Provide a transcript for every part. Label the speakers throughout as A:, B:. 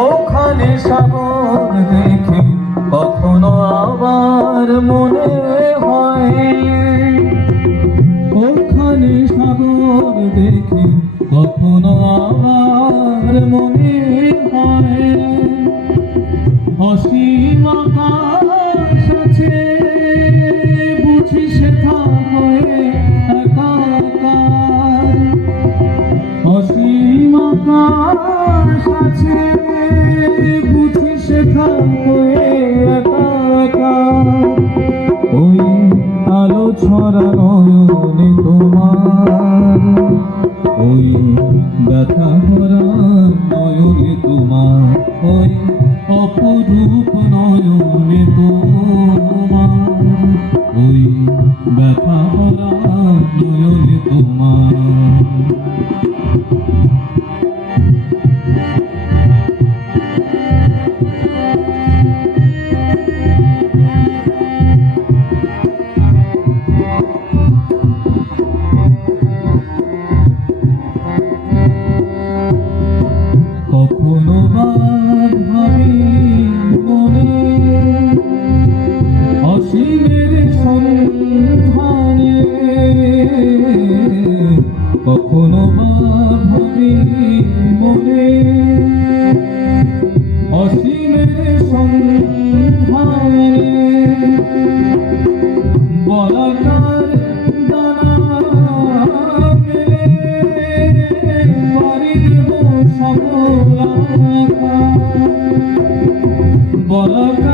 A: ওখানে সাগর দেখে কখনো আবার মনে হয়। ওখানে সাগর দেখে কখনো আবার মনে হয়। অসীম ছড়ানো মহাভূমি মনে। অসীমের সন্ধানে বলাকার সকল বলাকার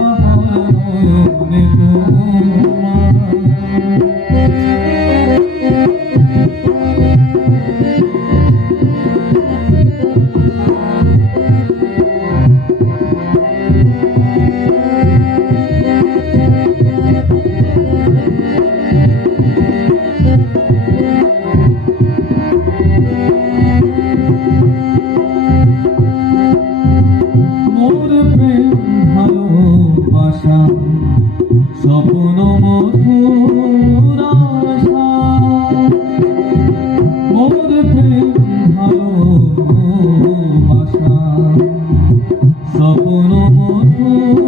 A: Oh, my God. স্বপ্ন মধুর মোর প্রেম ভালো স্বপ্ন মধুর